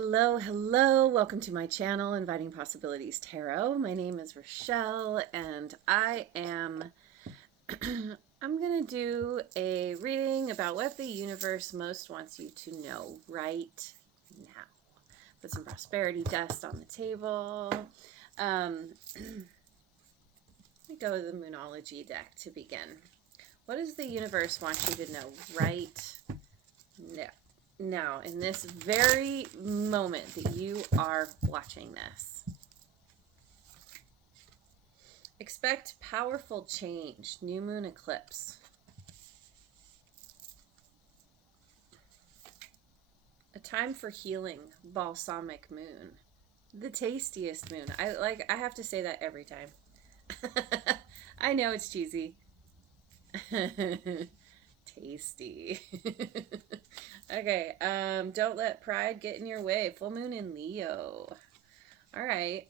Hello, hello. Welcome to my channel, Inviting Possibilities Tarot. My name is Rochelle, and I'm going to do a reading about what the universe most wants you to know right now. Put some prosperity dust on the table. Let me go with the Moonology deck to begin. What does the universe want you to know right now, in this very moment that you are watching this? Expect powerful change. New moon eclipse. A time for healing. Balsamic moon. The tastiest moon. I have to say that every time. I know it's cheesy. Tasty. Okay, don't let pride get in your way. Full moon in Leo. All right.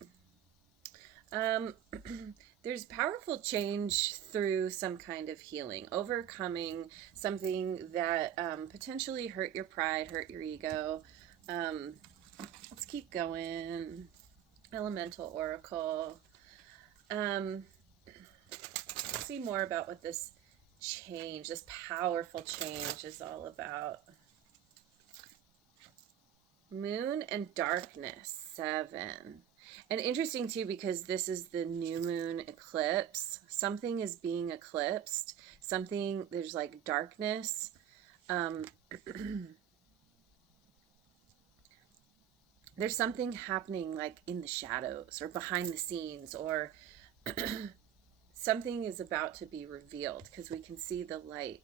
There's powerful change through some kind of healing, overcoming something that potentially hurt your pride, hurt your ego. Let's keep going. Elemental Oracle. Let's see more about what this change, this powerful change, is all about. Moon and darkness, 7. And interesting too, because this is the new moon eclipse. Something is being eclipsed. Something, there's like darkness. There's something happening like in the shadows or behind the scenes, or something is about to be revealed, because we can see the light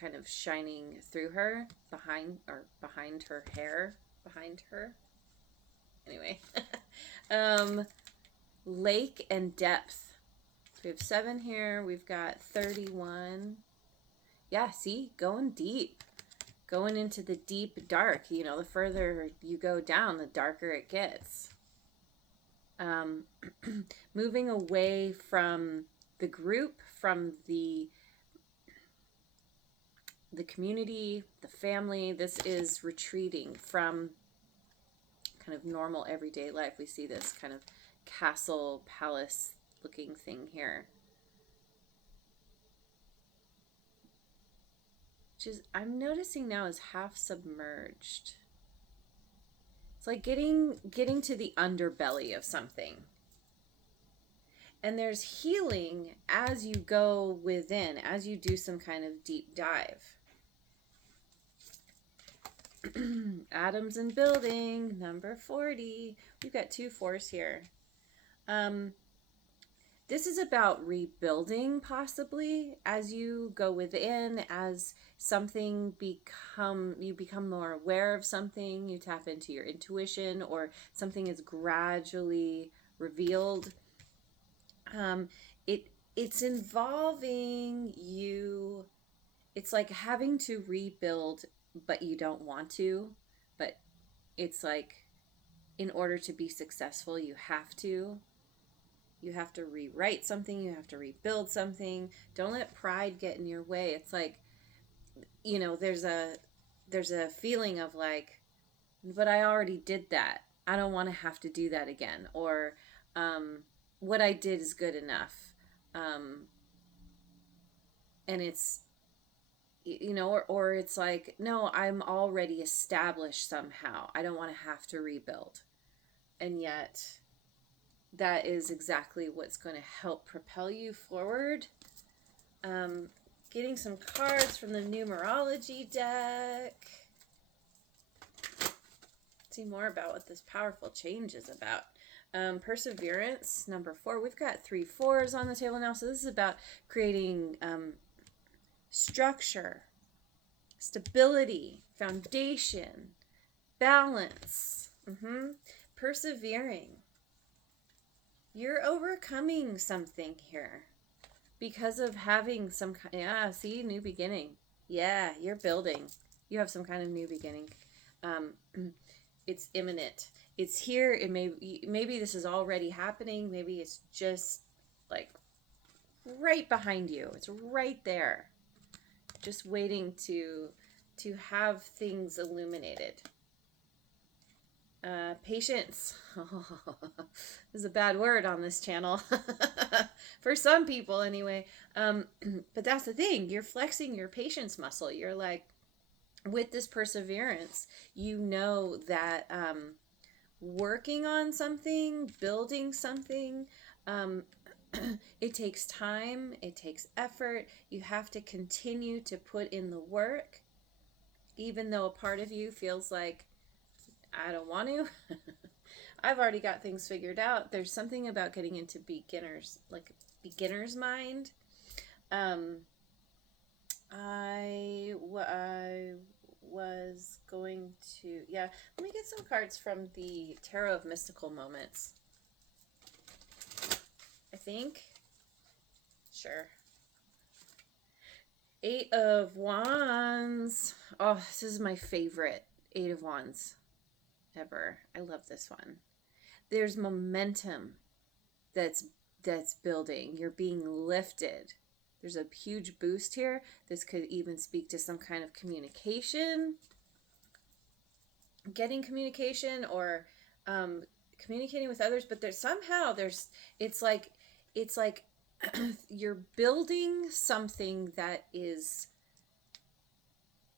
kind of shining through her, behind her hair, behind her. Anyway. Lake and depth. So we have 7 here. We've got 31. Yeah, see, going deep. Going into the deep dark. You know, the further you go down, the darker it gets. Moving away from the group, from the community, the family. This is retreating from kind of normal everyday life. We see this kind of castle, palace looking thing here, which is, I'm noticing now, is half submerged. It's like getting to the underbelly of something. And there's healing as you go within, as you do some kind of deep dive. Atoms and building, number 40. We've got 2 4s here. This is about rebuilding, possibly, as you go within, as something you become more aware of something, you tap into your intuition, or something is gradually revealed. It's involving you. It's like having to rebuild, but you don't want to. But it's like, in order to be successful, you have to. You have to rewrite something. You have to rebuild something. Don't let pride get in your way. It's like, you know, there's a feeling of like, but I already did that. I don't want to have to do that again. Or what I did is good enough. And it's, you know, or it's like, no, I'm already established somehow. I don't want to have to rebuild. And yet, that is exactly what's going to help propel you forward. Getting some cards from the numerology deck. See more about what this powerful change is about. Perseverance, number 4. We've got 3 4s on the table now. So this is about creating structure, stability, foundation, balance. Persevering. You're overcoming something here because of having some kind. Yeah, see, new beginning. Yeah, you're building. You have some kind of new beginning. It's imminent. It's here. It maybe this is already happening. Maybe it's just like right behind you. It's right there, just waiting to have things illuminated. Patience. This is a bad word on this channel. For some people, anyway. But that's the thing. You're flexing your patience muscle. You're like, with this perseverance, you know that working on something, building something, it takes time, it takes effort. You have to continue to put in the work, even though a part of you feels like, I don't want to. I've already got things figured out. There's something about getting into beginner's mind. I was going to, yeah, let me get some cards from the Tarot of Mystical Moments. I think. Sure. 8 of Wands. Oh, this is my favorite 8 of Wands ever. I love this one. There's momentum that's building. You're being lifted. There's a huge boost here. This could even speak to some kind of communication, getting communication, or communicating with others. But it's like you're building something that is,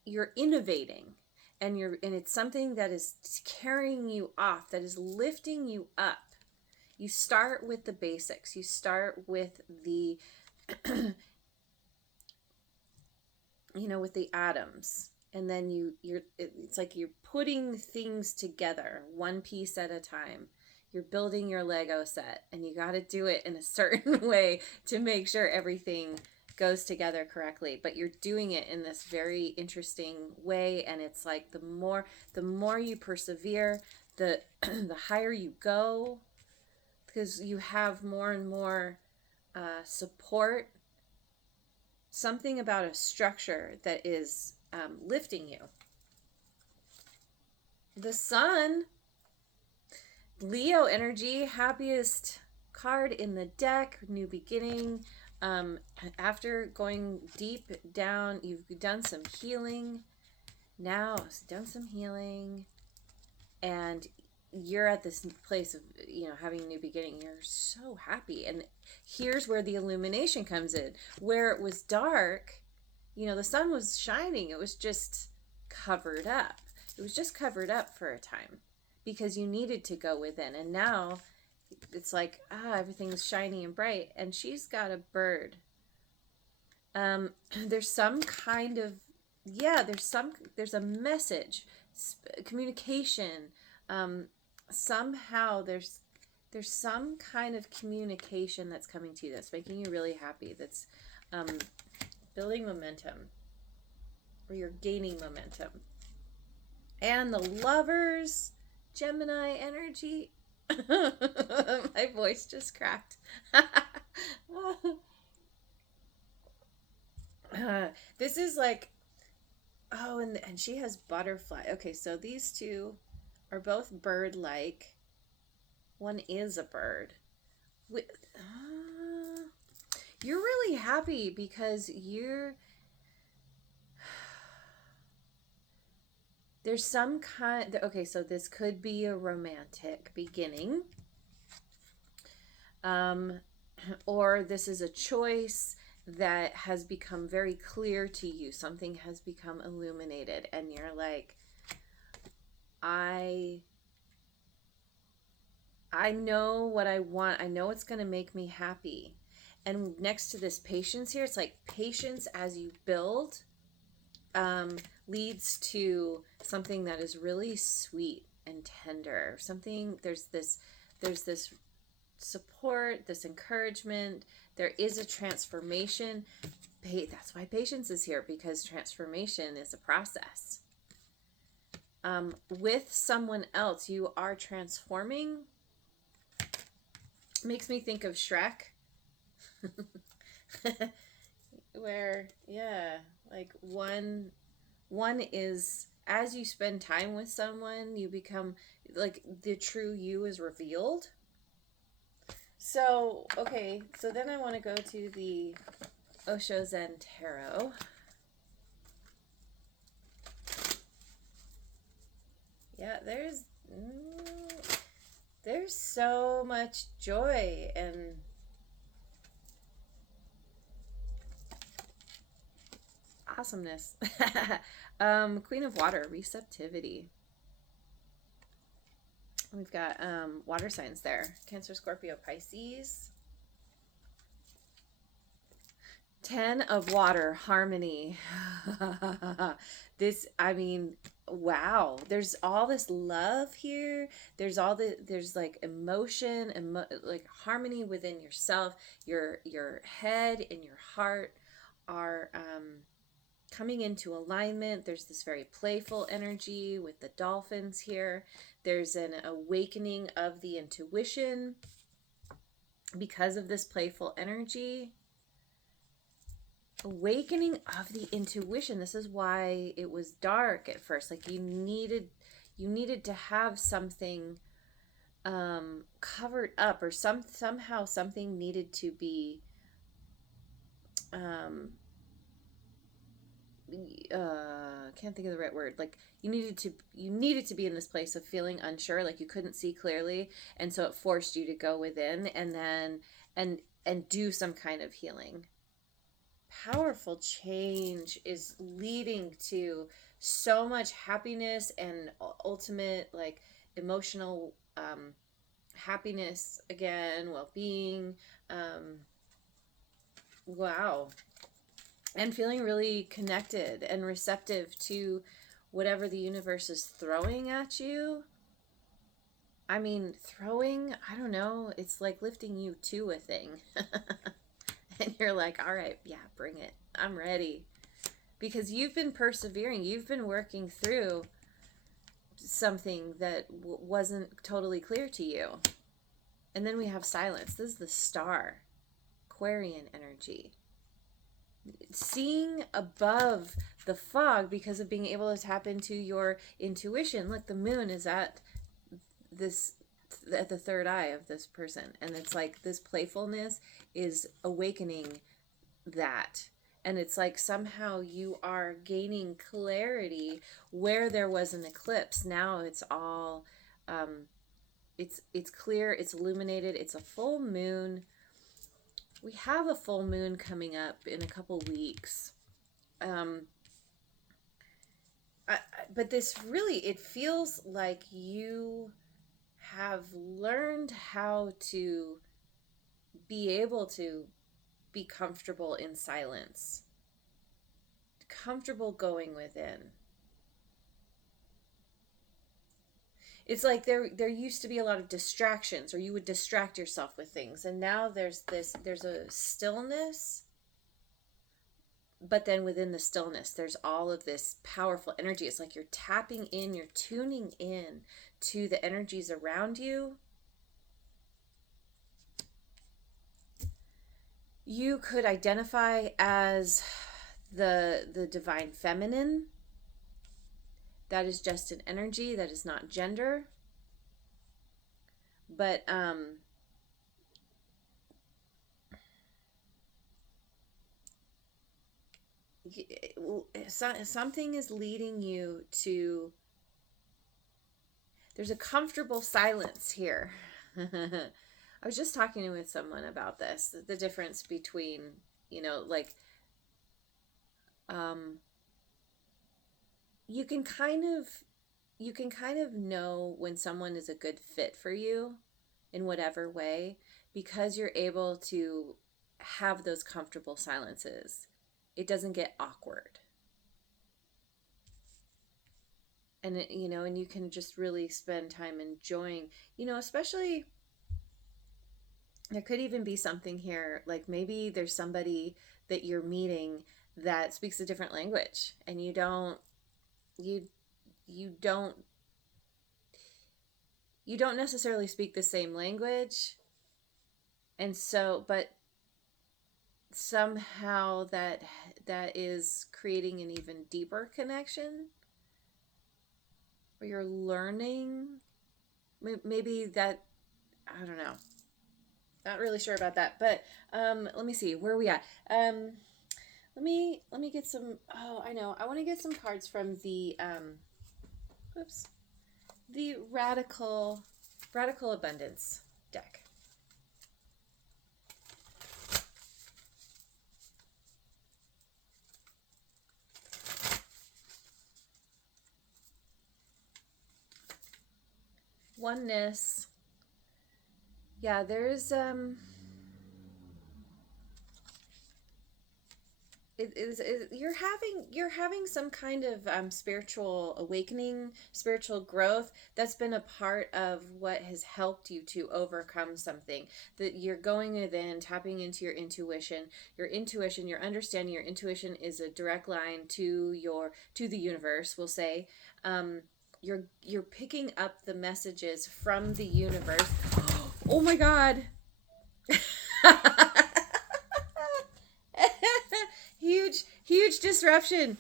you're innovating, and it's something that is carrying you off, that is lifting you up. You start with the basics. You start with the with the atoms, and then it's like you're putting things together one piece at a time. You're building your Lego set, and you got to do it in a certain way to make sure everything goes together correctly. But you're doing it in this very interesting way, and it's like the more you persevere, the the higher you go, because you have more and more support. Something about a structure that is lifting you. The Sun, Leo energy, happiest card in the deck, new beginning. After going deep down, you've done some healing. Now, done some healing, and you're at this place of, having a new beginning. You're so happy. And here's where the illumination comes in. Where it was dark, the sun was shining. It was just covered up. It was just covered up for a time because you needed to go within. And now it's like, everything's shiny and bright. And she's got a bird. There's some kind of, there's a message, communication. Somehow there's some kind of communication that's coming to you that's making you really happy, that's building momentum, or you're gaining momentum. And the Lovers, Gemini energy. My voice just cracked. This is like, and she has butterfly. Okay, so these two are both bird-like. One is a bird. You're really happy because there's some kind. Okay, so this could be a romantic beginning, or this is a choice that has become very clear to you. Something has become illuminated, and you're like, I know what I want. I know it's going to make me happy. And next to this patience here, it's like patience as you build leads to something that is really sweet and tender. There's this support, this encouragement. There is a transformation. That's why patience is here, because transformation is a process. With someone else, you are transforming. Makes me think of Shrek. Where, like one is, as you spend time with someone, you become, like, the true you is revealed. So, okay, so then I want to go to the Osho Zen Tarot. Yeah, there's there's so much joy and awesomeness. Queen of Water, receptivity. We've got water signs there. Cancer, Scorpio, Pisces. 10 of Water, harmony. This, I mean, wow. There's all this love here. There's like emotion and like harmony within yourself. Your head and your heart are coming into alignment. There's this very playful energy with the dolphins here. There's an awakening of the intuition because of this playful energy. Awakening of the intuition. This is why it was dark at first. Like you needed to have something covered up, or somehow something needed to be can't think of the right word. Like you needed to be in this place of feeling unsure, like you couldn't see clearly, and so it forced you to go within and then and do some kind of healing. Powerful change is leading to so much happiness and ultimate like emotional happiness again, well-being. Wow. And feeling really connected and receptive to whatever the universe is throwing at you. I mean, throwing, I don't know, it's like lifting you to a thing. And you're like, all right, yeah, bring it. I'm ready. Because you've been persevering. You've been working through something that wasn't totally clear to you. And then we have silence. This is the star, Aquarian energy. Seeing above the fog because of being able to tap into your intuition. Look, the moon is at the third eye of this person, and it's like this playfulness is awakening that, and it's like somehow you are gaining clarity where there was an eclipse. Now it's all it's clear, it's illuminated, it's a full moon. We have a full moon coming up in a couple weeks. But this really, it feels like you have learned how to be able to be comfortable in silence, comfortable going within. It's like there used to be a lot of distractions, or you would distract yourself with things, and now there's a stillness, but then within the stillness there's all of this powerful energy. It's like you're tapping in, you're tuning in to the energies around you. You could identify as the divine feminine. That is just an energy, that is not gender. But something is leading you to, there's a comfortable silence here. I was just talking with someone about this, the difference between, like, you can kind of know when someone is a good fit for you in whatever way, because you're able to have those comfortable silences. It doesn't get awkward. And and you can just really spend time enjoying, especially, there could even be something here, like maybe there's somebody that you're meeting that speaks a different language, and you don't necessarily speak the same language, and so, but somehow that is creating an even deeper connection, where you're learning, maybe that, I don't know, not really sure about that. But let me see, where are we at? Let me get some, I know, I want to get some cards from the the Radical Radical Abundance deck. Oneness. Yeah, there's you're having some kind of spiritual awakening, spiritual growth that's been a part of what has helped you to overcome something. That you're going within, tapping into your intuition. Your understanding, your intuition is a direct line to the universe, we'll say. You're picking up the messages from the universe. Oh my God. Huge disruption.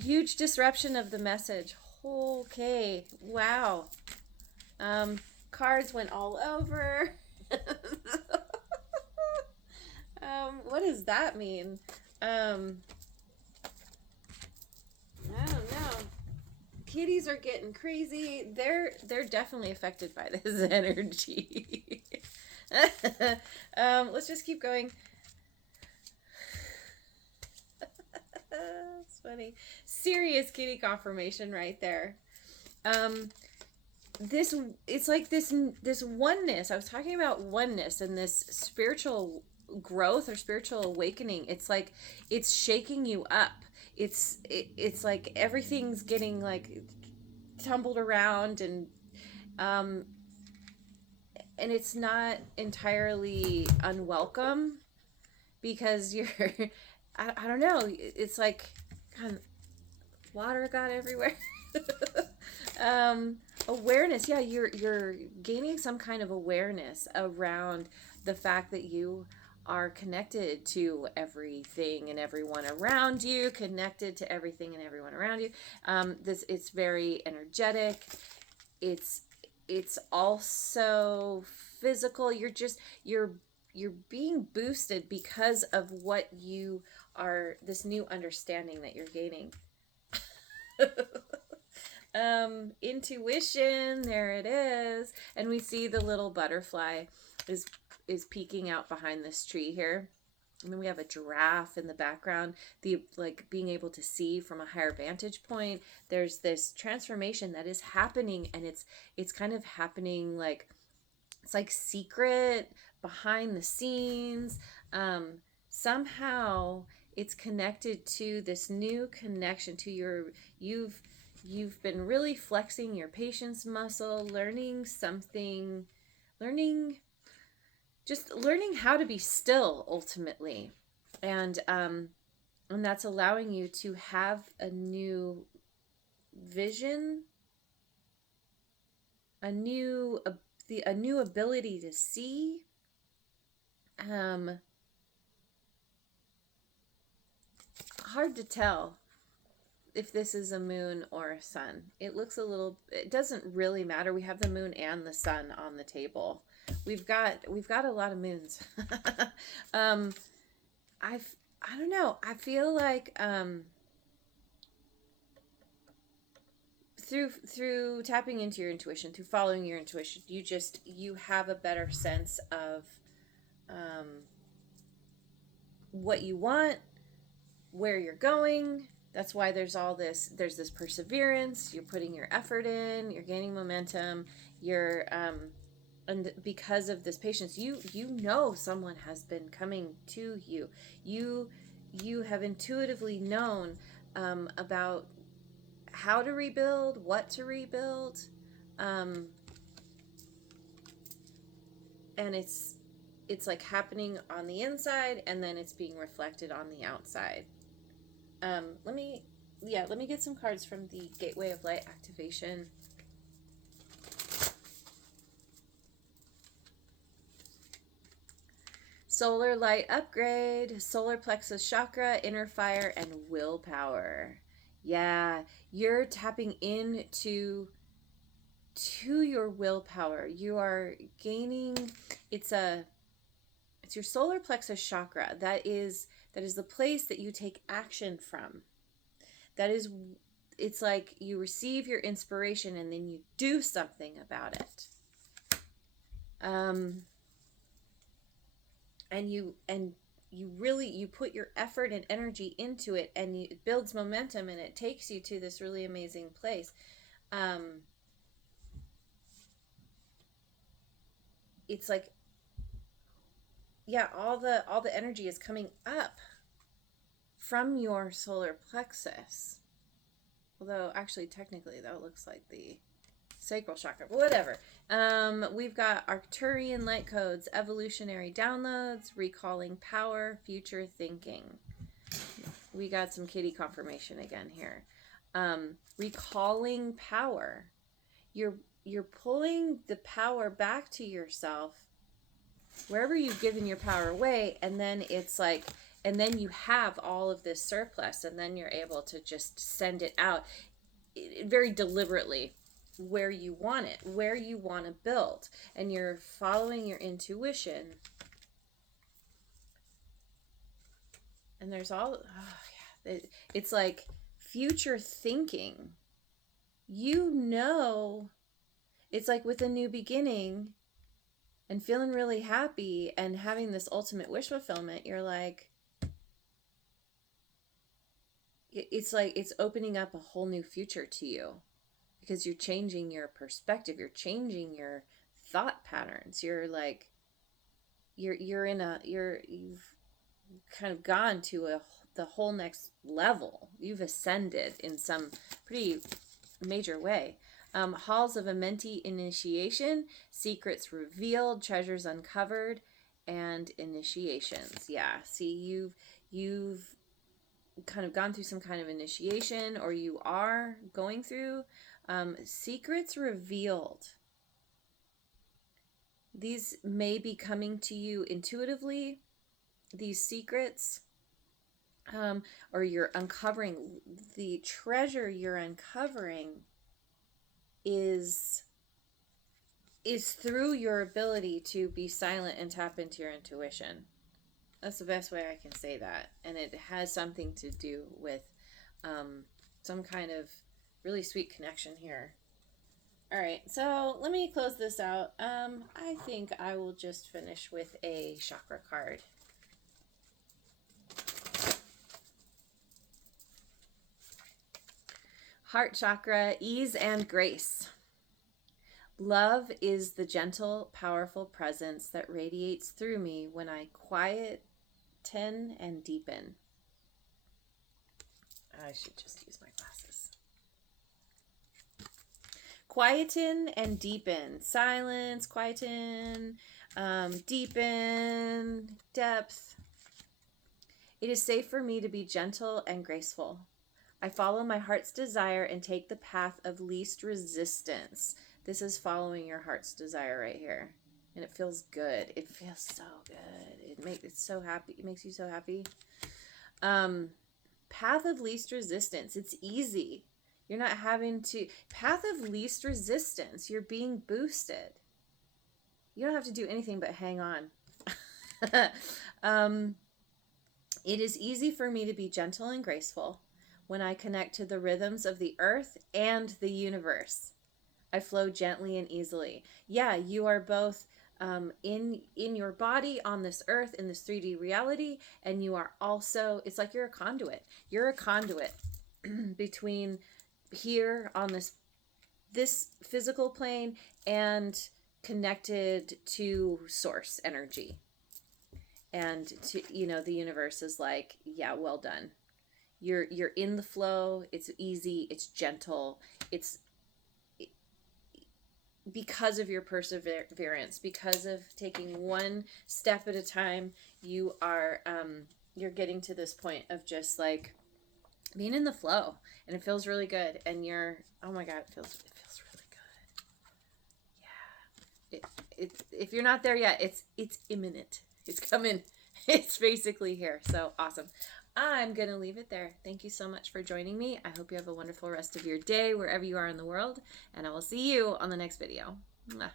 Huge disruption of the message. Okay, wow. Cards went all over. What does that mean? I don't know. Kitties are getting crazy. They're definitely affected by this energy. Let's just keep going. It's funny. Serious kitty confirmation right there. It's like this oneness. I was talking about oneness and this spiritual growth or spiritual awakening. It's like it's shaking you up. It's like everything's getting like tumbled around, and it's not entirely unwelcome, because you're I don't know, it's like God, water got everywhere. Awareness, yeah, you're gaining some kind of awareness around the fact that you are connected to everything and everyone around you, connected to everything and everyone around you. It's very energetic. It's also physical. You're being boosted because of what you are, this new understanding that you're gaining. Intuition, there it is. And we see the little butterfly is peeking out behind this tree here. And then we have a giraffe in the background. The like being able to see from a higher vantage point. There's this transformation that is happening, and it's kind of happening like it's like secret, behind the scenes. Somehow it's connected to this new connection to you've been really flexing your patience muscle, learning how to be still ultimately. And that's allowing you to have a new vision, a new ability to see. Hard to tell if this is a moon or a sun. It doesn't really matter. We have the moon and the sun on the table. We've got a lot of moons. I don't know. I feel like through tapping into your intuition, through following your intuition, you have a better sense of what you want, where you're going. That's why there's this perseverance. You're putting your effort in, you're gaining momentum, and because of this patience, you know someone has been coming to you. You have intuitively known about how to rebuild, what to rebuild, and it's like happening on the inside, and then it's being reflected on the outside. Let me get some cards from the Gateway of Light activation. Solar light upgrade, solar plexus chakra, inner fire, and willpower. Yeah, you're tapping into your willpower. You are gaining, it's your solar plexus chakra. That is the place that you take action from. That is it's like you receive your inspiration and then you do something about it. And you really, you put your effort and energy into it, and it builds momentum, and it takes you to this really amazing place. It's like, yeah, all the energy is coming up from your solar plexus. Although actually technically that looks like the sacral chakra, but whatever. We've got Arcturian light codes, evolutionary downloads, recalling power, future thinking. We got some kitty confirmation again here. Recalling power. You're pulling the power back to yourself wherever you've given your power away, and then it's like, and then you have all of this surplus, and then you're able to just send it out very deliberately where you want it, where you want to build, and you're following your intuition. And there's all, it's like future thinking. You know, it's like with a new beginning and feeling really happy and having this ultimate wish fulfillment, you're like, it's like it's opening up a whole new future to you, because you're changing your perspective, you're changing your thought patterns. You're like, you've kind of gone to the whole next level. You've ascended in some pretty major way. Halls of Amenti initiation, secrets revealed, treasures uncovered, and initiations. Yeah, see, you've kind of gone through some kind of initiation, or you are going through secrets revealed. These may be coming to you intuitively, these secrets, or you're uncovering. The treasure you're uncovering is through your ability to be silent and tap into your intuition. That's the best way I can say that. And it has something to do with some kind of really sweet connection here. All right, so let me close this out. I think I will just finish with a chakra card. Heart chakra, ease and grace. Love is the gentle, powerful presence that radiates through me when I quieten and deepen. I should just use my glasses. Quieten and deepen. Silence, quieten, deepen, depth. It is safe for me to be gentle and graceful. I follow my heart's desire and take the path of least resistance. This is following your heart's desire right here. And it feels good. It feels so good. It's so happy. It makes you so happy. Path of least resistance. It's easy. You're not having to. Path of least resistance. You're being boosted. You don't have to do anything but hang on. It is easy for me to be gentle and graceful when I connect to the rhythms of the earth and the universe. I flow gently and easily. Yeah, you are both in your body on this earth, in this 3D reality, and you are also, it's like you're a conduit. You're a conduit between here on this physical plane and connected to source energy. And to, the universe is like, yeah, well done. You're in the flow. It's easy. It's gentle. It's because of your perseverance, because of taking one step at a time. You are you're getting to this point of just like being in the flow, and it feels really good. And you're, oh my God, it feels really good. Yeah. If you're not there yet, it's imminent. It's coming. It's basically here. So awesome. I'm going to leave it there. Thank you so much for joining me. I hope you have a wonderful rest of your day wherever you are in the world, and I will see you on the next video. Mwah.